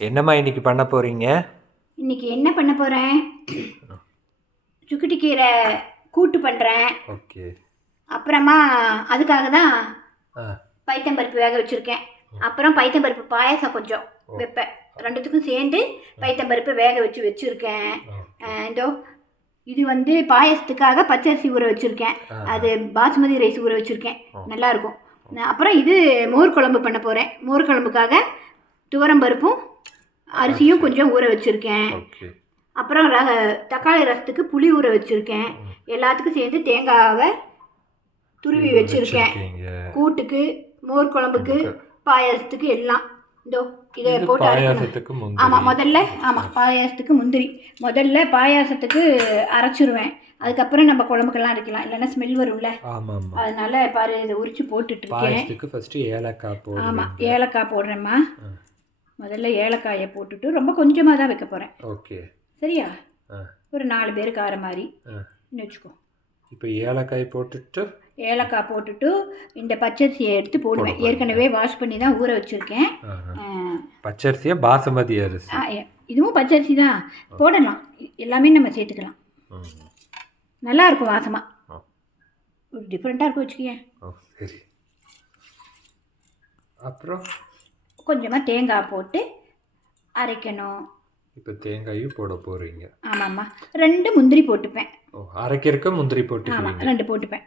என்னம்மா இன்னைக்கு பண்ண போறீங்க? இன்னைக்கு என்ன பண்ண போகிறேன் சுக்குட்டி கீரை கூட்டு பண்ணுறேன் ஓகே. அப்புறமா அதுக்காக தான் ஆ. பைத்தம்பருப்பு வேக வச்சுருக்கேன். அப்புறம் பைத்தம்பருப்பு பாயாசம் கொஞ்சம் வைப்பேன். ரெண்டுத்துக்கும் சேர்ந்து பைத்தம்பருப்பு வேக வச்சு வச்சுருக்கேன். இதோ இது வந்து பாயாசத்துக்காக பச்சரிசி ஊற வச்சுருக்கேன். அது பாசுமதி ரைஸ் ஊற வச்சுருக்கேன். நல்லாயிருக்கும் அப்புறம் இது மோர் குழம்பு பண்ண போகிறேன் மோர் குழம்புக்காக துவரம் பருப்பும் அரிசியும் கொஞ்சம் ஊற வச்சுருக்கேன். அப்புறம் ர தக்காளி ரசத்துக்கு புளி ஊற வச்சுருக்கேன். எல்லாத்துக்கும் சேர்ந்து தேங்காவை துருவி வச்சுருக்கேன். கூட்டுக்கு மோர் குழம்புக்கு பாயாசத்துக்கு எல்லாம். இதோ இதை போட்டு. ஆமாம் முதல்ல ஆமாம் பாயாசத்துக்கு முந்திரி. முதல்ல பாயாசத்துக்கு அரைச்சிருவேன். அதுக்கப்புறம் நம்ம குழம்புக்கெல்லாம் அரைக்கலாம். இல்லைன்னா ஸ்மெல் வரும்ல. அதனால பாரு இதை உரிச்சு போட்டுட்டு இருக்கேன். ஃபர்ஸ்ட் ஏலக்காய் ஆமாம் ஏலக்காய் போடுறேம்மா. முதல்ல ஏலக்காயை போட்டுட்டு ரொம்ப கொஞ்சமாக தான் வைக்க போகிறேன் ஓகே. சரியா? ஒரு நாலு பேருக்கு ஆற மாதிரி. வச்சுக்கோ. இப்போ ஏலக்காய் போட்டுட்டு ஏலக்காய் போட்டுட்டு இந்த பச்சரிசியை எடுத்து போடுவேன். ஏற்கனவே வாஷ் பண்ணி தான் ஊற வச்சுருக்கேன். பச்சரிசியா? பாசுமதி அரிசி. இதுவும் பச்சரிசி தான். போடலாம். எல்லாமே நம்ம சேர்த்துக்கலாம். நல்லா இருக்கும் வாசமாக. ஒரு டிஃப்ரெண்ட்டாக இருக்கும் வச்சுக்கேன் சரி. அப்புறம்? கொஞ்சமாக தேங்காய் போட்டு அரைக்கணும். இப்போ தேங்காயும் போட போறீங்க. ஆமாம்மா. ரெண்டு முந்திரி போட்டுப்பேன். ஓ அரைக்கிறக்க முந்திரி ஆமாம் போட்டுக்குவீங்க ரெண்டு போட்டுப்பேன்.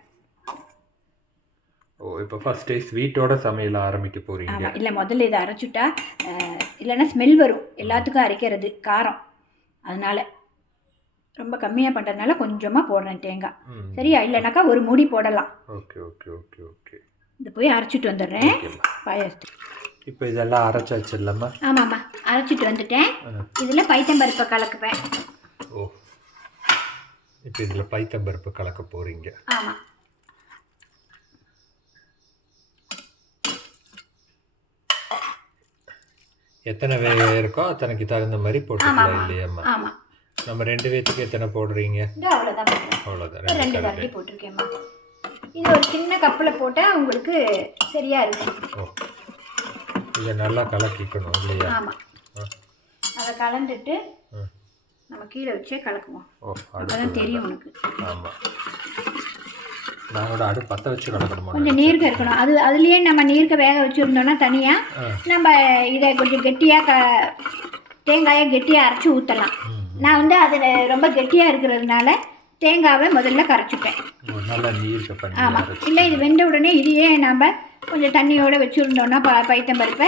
ஓ இப்போ ஃபர்ஸ்ட் டே ஸ்வீட்டோட சமையல் ஆரம்பிக்க ஆமாம் இல்லை முதல்ல இதை அரைச்சுட்டா இல்லைன்னா ஸ்மெல் வரும். எல்லாத்துக்கும் அரைக்கிறது காரம். அதனால ரொம்ப கம்மியாக பண்ணுறதுனால கொஞ்சமாக போடுறேன் தேங்காய். சரியா? இல்லைனாக்கா ஒரு மூடி போடலாம். Okay okay okay okay. இது போய் அரைச்சிட்டு வந்துடுறேன். பாயாசத்துக்கு. இப்போ இதெல்லாம் அரைச்சாச்சு இல்லைம்மா ஆமாம்மா அரைச்சிட்டு வந்துட்டேன். இதில் பைத்தம்பருப்பை கலக்குவேன். ஓ. இப்போ இதில் பைத்தம்பருப்பு கலக்க போறீங்க. ஆமாம் எத்தனை வே- இருக்கோ அத்தனைக்கு தகுந்த மாதிரி போட்டுக்கலாம் இல்லையாம்மா? ஆமாம் நம்ம ரெண்டு பேத்துக்கு எத்தனை போடுறீங்க? அவ்வளோதான் அவ்வளோதான் ரெண்டு ரெண்டு கரண்டி கரண்டி போட்டிருக்கேம்மா. இது ஒரு சின்ன கப்பில் போட்டால் உங்களுக்கு சரியாக இருக்கும். ஓ. இதை நல்லா கலக்கிக்கணும் இல்லையா? ஆமாம். அதை கலந்துட்டு. நம்ம கீழே வச்சே கலக்குவோம். ஓ தெரியும் உனக்கு. ஆமாம் நாங்களோட அடுப்பு பற்ற வச்சு கலக்கணுமா? கொஞ்சம் நீர்க்க இருக்கணும். அது அதுலேயே நம்ம நீர்க்க வேக வச்சுருந்தோன்னா தனியாக. நம்ம இதை கொஞ்சம் கெட்டியாக க தேங்காயை கெட்டியாக அரைச்சி ஊற்றலாம். நான் வந்து அதில் ரொம்ப கெட்டியாக இருக்கிறதுனால தேங்காவை முதல்ல கரைச்சிப்பேன். ஆமாம். இல்லை இது வெந்த உடனே இதையே நாம் கொஞ்சம் தண்ணியோடு வச்சுருந்தோன்னா ப பைத்தம்பருப்பை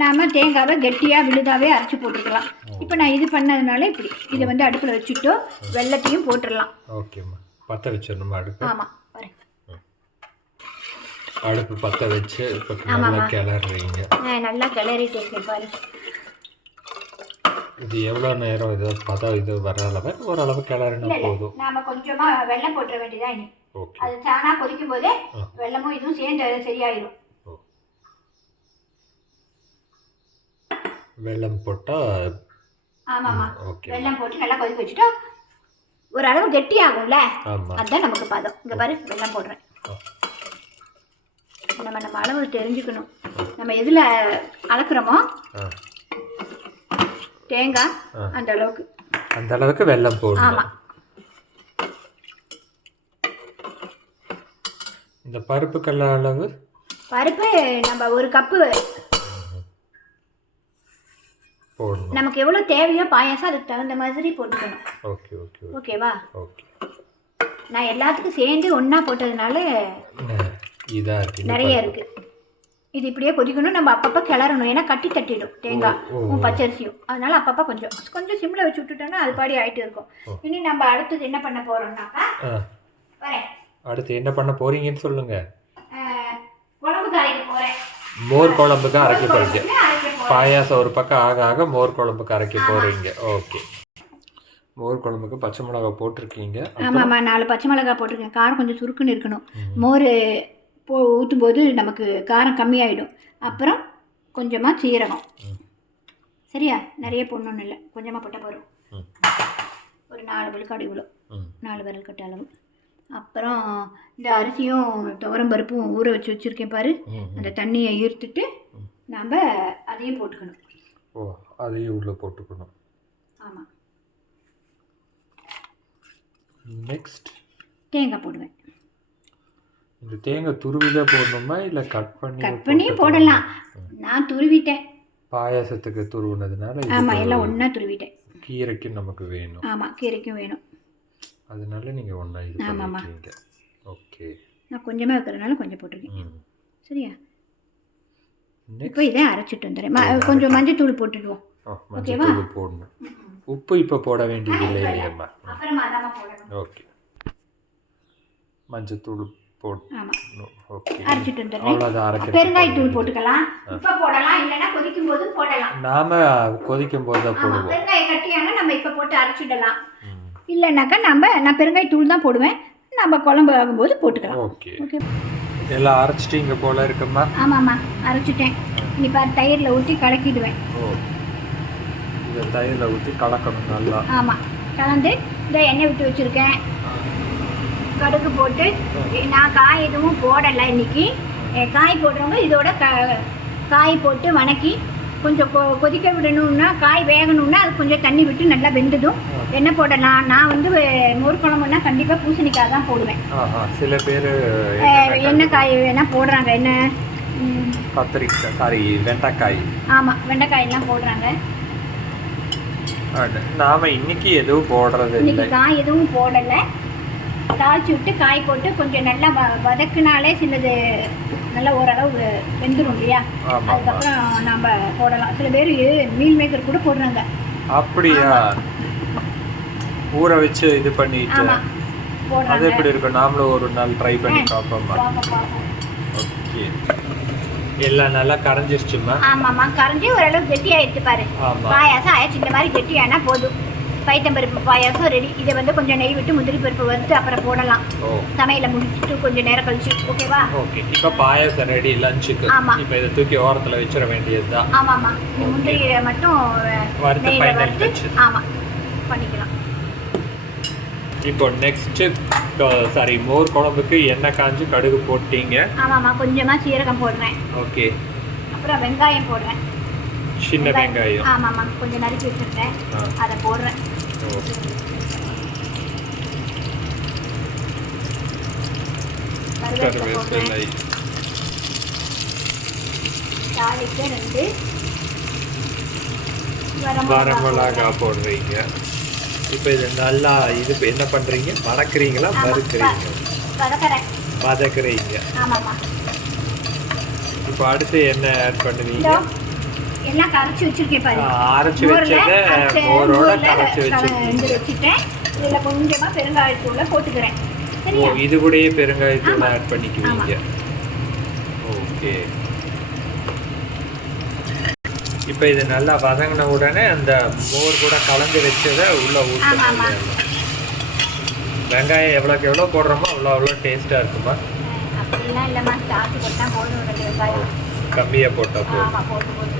நாம் தேங்காவை கெட்டியாக விழுதாவே அரைச்சி போட்டுருக்கலாம் இப்போ நான் இது பண்ணதுனால இப்படி. இதை வந்து அடுப்பில் வச்சுட்டோ வெள்ளத்தையும் போட்டுடலாம். ஓகேம்மா பற்ற வச்சிடணுமா அடுப்பு? ஆமாம் அடுப்பு பற்ற வச்சு இப்போ நல்லா கிளறீங்க நல்லா கிளறிட்டு இருக்கேன் பாரு. இது எவ்வளோ நேரம் இது பதம் இது வர அளவு? ஓரளவு கிளறினா போதும். நாம கொஞ்சமாக வெள்ளம் போட்டுற வேண்டியதா இனி. ஓகே அது தானாக கொதிக்கும் போதே. வெள்ளமும் இதுவும் சேர்ந்து சரியாயிடும் போட்டால் ஆமாம்மா. ஓகே வெள்ளம் போட்டு நல்லா கொதிக்க வச்சுட்டா ஒரு அளவு கெட்டியாகும்ல? ஆமாம் அதுதான் நமக்கு பதம். இங்கே பாரு வெள்ளம் போடுறேன். நம்ம நம்ம அளவு தெரிஞ்சுக்கணும். நம்ம எதில் அளக்குறோமோ தேங்காய். அந்த அளவுக்கு. அந்த அளவுக்கு வெல்லம் போடணும். ஆமாம் இந்த பருப்பு கல்ல அளவு? பருப்பு நம்ம ஒரு கப்பு போடணும். நமக்கு எவ்வளோ தேவையோ பாயாசம் அதுக்கு தகுந்த மாதிரி போட்டுக்கணும். Okay okay okay. ஓகேவா ஓகே. நான் எல்லாத்துக்கும் சேர்ந்து ஒன்றா போட்டதுனால இதாக இருக்கு நிறைய இருக்கு. இது இப்படியே கொதிக்கணும். நம்ம அப்பப்போ கிளறணும். ஏன்னா கட்டி தட்டிடும் தேங்காய் பச்சரிசியும். அதனால அப்பப்போ கொஞ்சம் கொஞ்சம் சிம்மில் வச்சு விட்டுட்டோம்னா அது பாடி ஆயிட்டு இருக்கும். இனி நம்ம அடுத்தது என்ன பண்ண போறோம்னாக்கா ஆ. வரேன். அடுத்து என்ன பண்ண போறீங்கன்னு சொல்லுங்க. மோர் குழம்புக்கு அரைக்க போறீங்க. பாயாசம் ஒரு பக்கம் ஆக ஆக மோர் குழம்புக்கு அரைக்க போறீங்க. ஓகே. மோர் குழம்புக்கு பச்சை மிளகா போட்டிருக்கீங்க. ஆமாம் ஆமாம் நாலு பச்சை மிளகாய் போட்டிருக்கேன். காரம் கொஞ்சம் சுருக்குன்னு இருக்கணும். மோர் போ ஊற்றும் போது நமக்கு காரம் கம்மியாயிடும். அப்புறம் கொஞ்சமாக சீரகம். சரியா? நிறைய போடணும்னு இல்லை. கொஞ்சமாக போட்டால் போதும். ம். ஒரு நாலு விழுக்காடு இவ்வளோ. நாலு விரல் கட்ட அளவு. அப்புறம் இந்த அரிசியும் துவரம் பருப்பும் ஊற வச்சு வச்சுருக்கேன் பாரு. அந்த தண்ணியை ஈர்த்துட்டு. நாம் அதையும் போட்டுக்கணும். ஓ அதையும் உள்ளே போட்டுக்கணும். ஆமாம் நெக்ஸ்ட் தேங்காய் போடுவேன். இந்த தேங்காய் துருவிதான் போடணுமா இல்லை கட் பண்ணி கட் பண்ணியும் போடலாம். நான் துருவிட்டேன். பாயாசத்துக்கு துருவுனதுனால ஆமாம் எல்லாம் ஒன்றா துருவிட்டேன். கீரைக்கு நமக்கு வேணும். ஆமாம் கீரைக்கும் வேணும். அதனால நீங்கள் ஒன்றா இது ஆமாம்மா. பண்ணிருக்கீங்க. ஓகே. நான் கொஞ்சமாக இருக்கிறதுனால கொஞ்சம் போட்டிருக்கேன். சரியா? இப்போ இதை அரைச்சிட்டு வந்துடுறேன். கொஞ்சம் மஞ்சள் தூள் போட்டுடுவோம் மஞ்சள் தூள் போடணும். உப்பு இப்போ போட வேண்டியது இல்லை இல்லையம்மா. ஓகே. மஞ்சள் தூள் போட் ஆமாம் ஓகே. அவ்வளோதான் தூள் போட்டுக்கலாம். இப்போ போடலாம் இல்லைன்னா கொதிக்கும் போது போடலாம். நாம கொதிக்கும் போது தான் போடுவோம். கட்டியானா நம்ம இப்போ போட்டு அரைச்சிடலாம். இல்லைனாக்கா நம்ம நான் பெருங்காய தூள் தான் போடுவேன். நம்ம குழம்பு ஆகும்போது போட்டுக்கலாம். ஓகே. ஓகே. எல்லாம் அரைச்சிட்டீங்க போல இருக்குமா? ஆமாம்மா அரைச்சிட்டேன். இனி பாரு தயிரில் ஊற்றி கலக்கிடுவேன். இதை தயிரில் ஊற்றி கலக்கணும் நல்லா. ஆமாம் கலந்து இந்த எண்ணெய் விட்டு வச்சுருக்கேன். கடுகு போட்டு நான் காய் எதுவும் போடலை இன்னைக்கு. காய் போடுறவங்க இதோட க காய் போட்டு வணக்கி கொஞ்சம் கொ கொதிக்க விடணும்னா காய் வேகணும்னா அது கொஞ்சம் தண்ணி விட்டு நல்லா வெந்ததும் என்ன போடலாம் நான் வந்து மோர் குழம்புனா கண்டிப்பாக பூசணிக்காய் தான் போடுவேன். சில பேர் எண்ணெய் காய் வேணால் போடுறாங்க என்ன? கத்திரிக்காய் சாரி வெண்டைக்காய். ஆமாம் வெண்டைக்காயெல்லாம் போடுறாங்க. நாம இன்னைக்கு எதுவும் போடுறது இல்லை. இன்னைக்கு காய் எதுவும் போடலை. தாளிச்சு விட்டு காய் போட்டு கொஞ்சம் நல்லா வதக்குனாலே சிலது நல்லா ஓரளவு வெந்துடும் இல்லையா? அதுக்கப்புறம் நம்ம போடலாம். சில பேர் மீல் மேக்கர் கூட போடுறாங்க. அப்படியா? ஊற வச்சு இது பண்ணிட்டு ஆமாம் அது எப்படி இருக்கும்? நாமளும் ஒரு நாள் ட்ரை பண்ணி பார்ப்போம்மா. பார்ப்போம், பார்ப்போம். ஓகே. எல்லாம் நல்லா கரைஞ்சிருச்சுமா ஆமாம்மா. கரைஞ்சி ஓரளவு கெட்டியாயிடுச்சு பாரு. ஆமா. பாயாசம் ஆயாச்சு இந்த மாதிரி கெட்டியானா போதும். பைத்தம்பருப்பு பாயாசம் ரெடி இதை வந்து கொஞ்சம் நெய் விட்டு முந்திரி பருப்பு வறுத்து அப்புறம் போடலாம். சமையலை முடிச்சுட்டு கொஞ்சம் நேரம் கழிச்சு. ஓகேவா? ஓகே. இப்போ பாயாசம் ரெடி லஞ்சுக்கு ஆமா. இப்போ இதை தூக்கி ஓரத்தில் வச்சிட வேண்டியது தான் இந்த முந்திரியை மட்டும் வறுத்து. ஆமாம் பண்ணிக்கலாம். இப்போ நெக்ஸ்ட் சாரி மோர் குழம்புக்கு எண்ணெய் காஞ்சு கடுகு போட்டீங்க. ஆமாம்மா கொஞ்சமாக சீரகம் போடுறேன். ஓகே. அப்புறம் வெங்காயம் போடுறேன். சின்ன வெங்காயம் ஆமாம்மா கொஞ்சம் நறுக்கி வச்சுருக்கேன். அதை போடுறேன். கருவேப்பிலை தாளிக்கு ரெண்டு. வரமிளகா போடுறீங்க. இப்போ இது நல்லா இது என்ன வறுக்குறீங்க வதக்கறேன். வதக்குறீங்க. ஆமாம்மா. இப்போ அடுத்து என்ன ஆட் பண்ணுவீங்க? எல்லாம் கரைச்சி வச்சிருக்கேன் அரைச்சு வச்சதை மோரோட கரைச்சி இதில் கொஞ்சமாக பெருங்காயத்தூளை போட்டுக்கிறேன். ஓ இது கூடயே பெருங்காயத்தூள். ஆட் பண்ணிக்குவீங்க. ஓகே. இப்போ இது நல்லா வதங்கின உடனே அந்த மோர் கூட கலந்து வச்சதை உள்ள. ஊற்றணும் வெங்காயம் எவ்வளோக்கு எவ்வளோ போடுறோமோ அவ்வளோ அவ்வளோ டேஸ்ட்டாக இருக்குமா கம்மியாக போட்டால் போதும்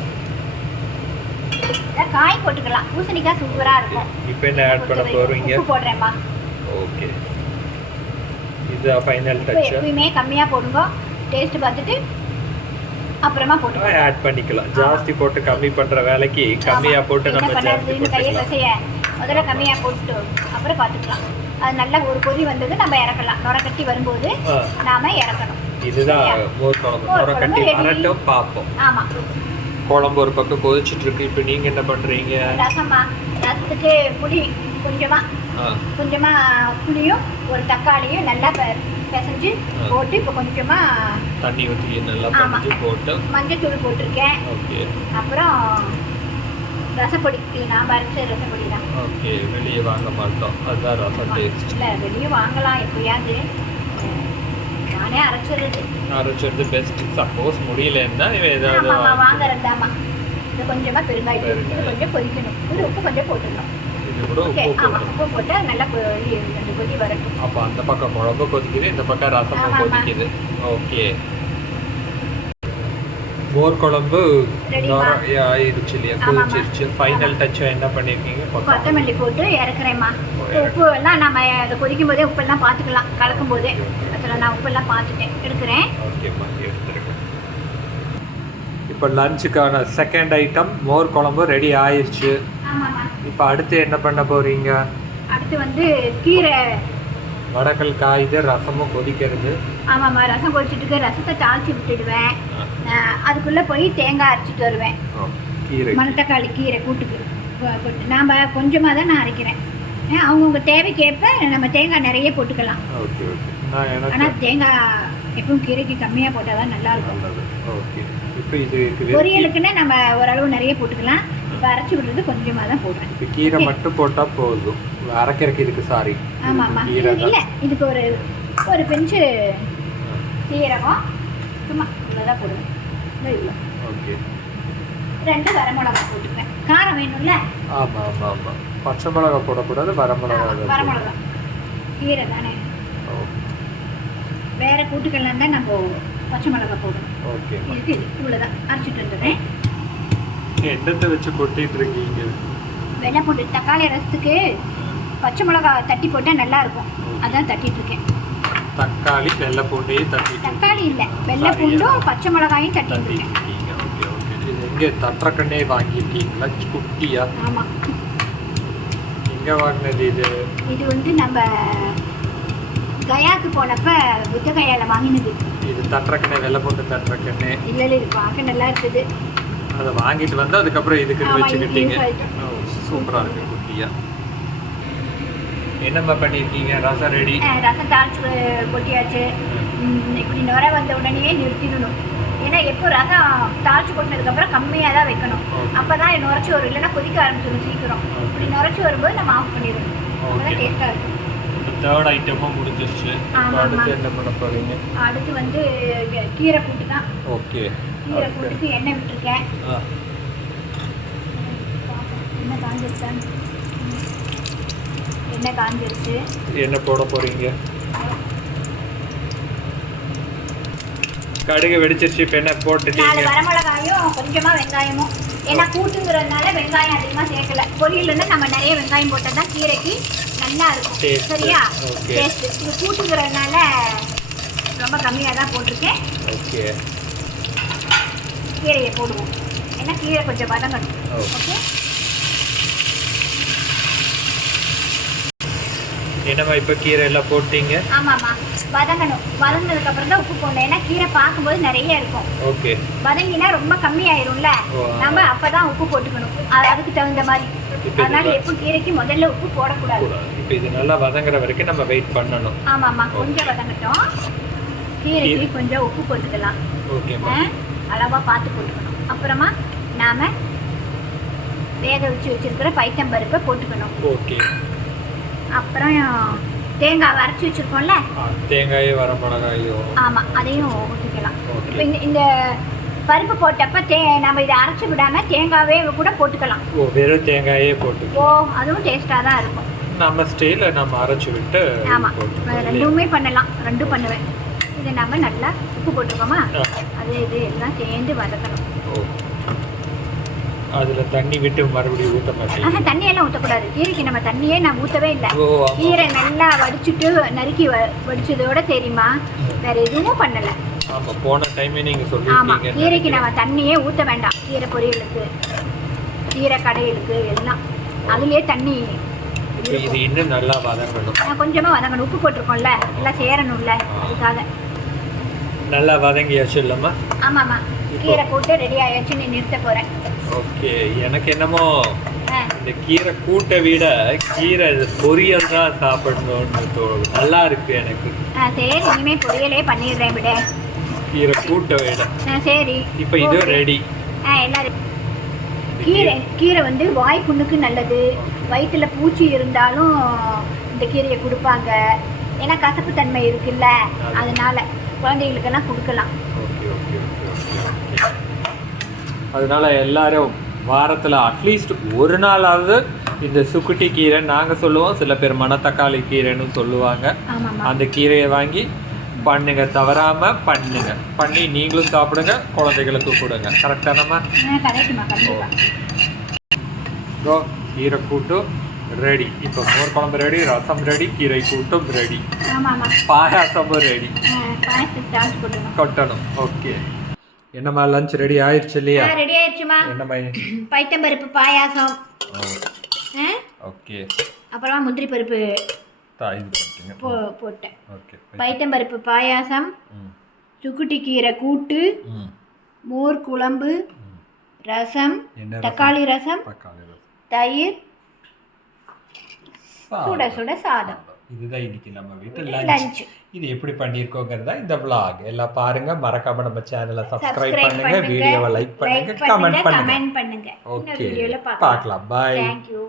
காய் போட்டுக்கலாம். பூசணிக்காய் சூப்பராக இருக்கும். இப்போ என்ன ஆட் பண்ண போகிறீங்க போடுறேன்ப்பா ஓகே. இது ஃபைனல் டச் எப்பயுமே கம்மியாக போடுங்க. டேஸ்ட் பார்த்துட்டு அப்புறமா போட்டுக்கலாம் ஆட் பண்ணிக்கலாம். ஜாஸ்தி போட்டு கம்மி பண்ற வேலைக்கு கம்மியா போட்டு நம்ம ஜாஸ்தி போட்டுக்கலாம். முதல்ல கம்மியாக போட்டு அப்புறம் பார்த்துக்கலாம். அது நல்லா ஒரு கொதி வந்தது நம்ம இறக்கலாம். நுர கட்டி வரும்போது நாம இறக்கணும். இதுதான் மோர் குழம்பு. நுர கட்டி. வரட்டும் பார்ப்போம். ஆமாம் குழம்பு ஒரு பக்கம் கொதிச்சிட்டு இருக்கு. இப்போ நீங்க என்ன பண்றீங்க? ரசமா? ரசத்துக்கு புளி கொஞ்சமாக ஆ, கொஞ்சமாக புளியும் ஒரு தக்காளியும் நல்லா பிசைஞ்சு. போட்டு இப்போ கொஞ்சமாக தண்ணி ஊற்றி நல்லா. பறிச்சு போட்டு. மஞ்சத்தூள் போட்டிருக்கேன். ஓகே. அப்புறம் ரசப்பொடி நான் வரைச்ச ரசப்பொடி தான். ஓகே வெளியே வாங்க மாட்டோம். அதுதான் ரசம் டேஸ்ட் இல்லை வெளியே வாங்கலாம் எப்பயாவது. அஹ், நானே அரைச்சிடுறது. அரைச்சது பெஸ்ட் சப்போஸ் முடியலன்னா இவன் ஏதாவது வாங்குறதாம்மா இது கொஞ்சமாக பெருங்காயம். கொஞ்சம் கொதிக்கணும் இது உப்பு கொஞ்சம் போட்டுடணும். கூட உப்பு போட்டு. நல்லா கொதி வரட்டும். அப்போ அந்த பக்கம் குழம்பு கொதிக்குது இந்த பக்கம் ரசமும். கொதிக்குது. ஓகே. மோர் குழம்பு ஆயிடுச்சு இல்லையா. கொதிச்சிருச்சு. ஃபைனல் டச் என்ன பண்ணிருக்கீங்க? கொத்தமல்லி போட்டு இறக்குறேம்மா. உப்பு எல்லாம் நம்ம அதை கொதிக்கும் போதே உப்பெல்லாம் பார்த்துக்கலாம். கலக்கும் போதே அதில் நான் உப்பெல்லாம் பார்த்துட்டேன். எடுக்கிறேன். ஓகேம்மா எடுத்துருங்க. இப்போ லஞ்சுக்கான செகண்ட் ஐட்டம் மோர் குழம்பு ரெடி ஆயிருச்சு. ஆமாம்மா இப்போ அடுத்து என்ன பண்ண போறீங்க? அடுத்து வந்து கீரை. வடக்கல் காயுது ரசமும் கொதிக்கிறது. ஆமாம்மா ரசம் கொதிச்சுட்டு இருக்கு. ரசத்தை தாளிச்சு விட்டுடுவேன். அதுக்குள்ளே போய் தேங்காய் அரைச்சிட்டு வருவேன். கீரை. மணத்தக்காளி கீரை கூட்டுக்கு. நாம் கொஞ்சமாக தான் நான் அரைக்கிறேன். அவங்கவுங்க தேவைக்கேற்ப நம்ம தேங்காய் நிறைய போட்டுக்கலாம். ஆனால் தேங்காய் எப்பவும் கீரைக்கு கம்மியாக போட்டால் தான் நல்லாயிருக்கும் நல்லது. ஓகே. இப்போ இது இருக்குது பொரியலுக்குன்னா நம்ம ஓரளவு நிறைய போட்டுக்கலாம். இப்போ அரைச்சி விடுறது கொஞ்சமாக தான் போடுறேன். இப்போ கீரை மட்டும் போட்டால் போதும். அரைக்கிறதுக்கு இதுக்கு சாரி ஆமாம் ஆமாம் கீரை இல்லை இதுக்கு ஒரு ஒரு பெஞ்சு சீரகம். சும்மா இவ்வளோதான் போடுவேன். இவ்வளோ ஓகே ரெண்டு வரமிளகா போட்டுப்பேன் காரம் வேணும்ல? ஆமாம் ஆமாம் ஆமாம் பச்சை மிளகா போடக்கூடாது வரமிளகா வரமிளகா கீரை தானே. வேற கூட்டுக்கெல்லாம் தான் நம்ம பச்சை மிளகா போடணும் ஓகே இதுக்கு இது இவ்வளோதான் அரைச்சிட்டு வந்துடுறேன். என்னத்தை வச்சு கொட்டிட்டு இருக்கீங்க? வெள்ளை பூண்டு தக்காளி ரசத்துக்கு பச்சை மிளகா தட்டி போட்டால் நல்லா இருக்கும். அதான் தட்டிட்டு இருக்கேன். தக்காளி வெள்ளை பூண்டையும் தட்டிட்டு தக்காளி இல்லை. வெள்ளை பூண்டும் பச்சை மிளகாயும் இருக்கேன். இருக்கீங்க. Okay okay. இது எங்கே தட்டுறக்கண்ணே வாங்கியிருக்கீங்களா? குட்டியா? ஆமாம் எங்கே வாங்கினது இது? இது வந்து நம்ம கயாக்கு போனப்ப புத்த கயால வாங்கினது. இது தட்டுறக்கண்ணே வெள்ளை பூண்டு தட்டுறக்கண்ணே இல்லை இல்லை இது பார்க்க நல்லா இருக்குது. அதை வாங்கிட்டு வந்து அதுக்கப்புறம் இதுக்கு ஆமா, இது வச்சுக்கிட்டீங்க. சூப்பராக இருக்கு குட்டியா. என்னம்மா பண்ணியிருக்கீங்க? ரசம் ரெடி? ரசம் தாளிச்சு கொட்டியாச்சு. இப்படி நுர வந்த உடனே நிறுத்திடணும். ஏன்னா எப்போ ரசம் தாளிச்சு கொட்டினதுக்கப்புறம் கம்மியாக தான் வைக்கணும். அப்போ தான் நுரைச்சி வரும். இல்லைன்னா கொதிக்க ஆரம்பிச்சிடும் சீக்கிரம். இப்படி நுரைச்சி வரும்போது நம்ம ஆஃப் பண்ணிடணும். அப்பதான். டேஸ்ட்டாக இருக்கும். தேர்ட் ஐட்டமும் முடிஞ்சிருச்சு. அடுத்து. என்ன பண்ண போறீங்க? அடுத்து வந்து கீரை கூட்டு தான் ஓகே. கீரை கூட்டுக்கு எண்ணெய் விட்டுருக்கேன். எண்ணெய் காஞ்சிருச்சேன் எண்ணெய் காஞ்சிருச்சு. என்ன போட போறீங்க. கடுகு வெடிச்சிருச்சு இப்போ என்ன போட்டுட்டீங்க? வரமிளகாயும் கொஞ்சமாக வெங்காயமும். ஏன்னா கூட்டுங்கிறதுனால வெங்காயம் அதிகமாக சேர்க்கல. பொரியல்னா நம்ம நிறைய வெங்காயம் போட்டால் தான் கீரைக்கு நல்லா இருக்கும். சரியா? Okay. டேஸ்ட் இது கூட்டுங்கிறதுனால ரொம்ப கம்மியாக தான் போட்டிருக்கேன். ஓகே கீரையை போடுவோம். ஏன்னா கீரை கொஞ்சம் வதங்கணும். ஓகே என்னம்மா இப்போ கீரை எல்லாம் போட்டீங்க? ஆமாம்மா. வதங்கணும். வதங்கினதுக்கப்புறம் தான் உப்பு போடணும். ஏன்னா கீரை பார்க்கும்போது நிறைய இருக்கும். ஓகே. வதங்கினா ரொம்ப கம்மியாயிரும்ல. நம்ம அப்பதான் உப்பு போட்டுக்கணும். அது அதுக்கு தகுந்த மாதிரி. அதனால எப்போ கீரைக்கு முதல்ல உப்பு போடக்கூடாது. இப்போ இது நல்லா வதங்குற வரைக்கும் நம்ம வெயிட் பண்ணணும். ஆமாம்மா. கொஞ்சம் வதங்கட்டும். கீரைக்கு கொஞ்சம் உப்பு போட்டுக்கலாம். ஓகேம்மா. ஆ, அளவா பார்த்து போட்டுக்கணும். அப்புறமா நாம வேக வச்சு வச்சிருக்கிற பைத்தம்பருப்பை போட்டுக்கணும். ஓகே. அப்புறம் தேங்காய் அரைச்சி வச்சிருக்கோம்ல? தேங்காயோ வரமிளகாயோ ஆமா அதையும் ஊற்றிக்கலாம் இப்போ இந்த இந்த பருப்பு போட்டப்ப தே நம்ம இதை அரைச்சி விடாம தேங்காவே கூட போட்டுக்கலாம். ஓ வெறும் தேங்காயே போட்டு ஓ அதுவும் டேஸ்டாக தான் இருக்கும். நம்ம ஸ்டைல நம்ம அரைச்சு விட்டு ஆமாம்? ரெண்டுமே பண்ணலாம். ரெண்டும் பண்ணுவேன். இதை நம்ம நல்லா உப்பு போட்டிருக்கோமா ஆ, அது இது எல்லாம் சேர்ந்து வதக்கணும். அதுல தண்ணி விட்டு மறுபடியும் ஊத்த மாட்டீங்க. ஆஹா தண்ணியெல்லாம் ஊற்றக்கூடாது கீரைக்கு நம்ம தண்ணியே நான் ஊற்றவே இல்லை. கீரை நல்லா வடிச்சுட்டு நறுக்கி வடிச்சதோட தெரியுமா? வேற எதுவும் பண்ணலை. ஆமா போன டைமே நீங்க ஆமாம் சொல்லிருக்கீங்க கீரைக்கு நம்ம தண்ணியே ஊற்ற வேண்டாம். கீரை பொரியலுக்கு கீரை கடையலுக்கு எல்லாம். அதுலயே தண்ணி இது இன்னும் நல்லா வதங்கணும். நான் கொஞ்சமாக வதங்கணும். உப்பு போட்டிருக்கோம்ல எல்லாம் சேரணும்ல அதுக்காக. நல்லா வதங்கியாச்சு இல்லம்மா? ஆமாம்மா. கீரை போட்டு ரெடி ஆயாச்சு நீ நிறுத்த போகிறேன் ஓகே எனக்கு என்னமோ இந்த கீரை கூட்டை விட கீரை பொரியல் தான் சாப்பிடணும்னு தோணும் நல்லா இருக்கு எனக்கு. சரி இனிமே பொரியலே பண்ணிடுறேன் விட. கீரை கூட்டை விட. சரி. இப்போ இது. ரெடி ஆ எல்லாம். கீரை கீரை. வந்து வாய் புண்ணுக்கு நல்லது. வயிற்றுல பூச்சி இருந்தாலும் இந்த கீரையை கொடுப்பாங்க. ஏன்னா கசப்பு தன்மை இருக்குல்ல அது. அதனால. குழந்தைகளுக்கெல்லாம் கொடுக்கலாம். அதனால எல்லாரும் வாரத்தில் அட்லீஸ்ட் ஒரு நாளாவது இந்த சுக்குட்டி கீரை நாங்கள் சொல்லுவோம். சில பேர் மணத்தக்காளி கீரைன்னு சொல்லுவாங்க. அந்த கீரையை வாங்கி பண்ணுங்க. தவறாம பண்ணுங்க. பண்ணி நீங்களும் சாப்பிடுங்க குழந்தைகளுக்கு கொடுங்க. ஸோ கீரை கூட்டும். ரெடி இப்போ மோர் குழம்பு ரெடி ரசம் ரெடி கீரை கூட்டும் ரெடி பாயாசமும் ரெடி கொட்டணும் ஓகே என்னம்மா லஞ்ச் ரெடி ஆயிடுச்சு இல்லையா ரெடி ஆயிடுச்சுமா என்னம்மா பைத்தம்பருப்பு பாயாசம் ஆ? ஓகே அப்புறமா முந்திரி பருப்பு போட்டேன் ஓகே பைத்தம்பருப்பு பாயாசம் சுக்குட்டி கீரை கூட்டு மோர் குழம்பு ரசம் தக்காளி ரசம் தயிர் சுட. சுட சாதம். இதுதான் இன்னைக்கு நம்ம வீட்டு லஞ்ச் இது எப்படி பண்ணியிருக்கோங்கிறதா இந்த vlog. எல்லாம் பாருங்க. மறக்காம நம்ம சேனலை சப்ஸ்கிரைப் பண்ணுங்க. வீடியோவை லைக் பண்ணுங்க. கமெண்ட் பண்ணுங்க ஓகே பார்க்கலாம். Bye thank you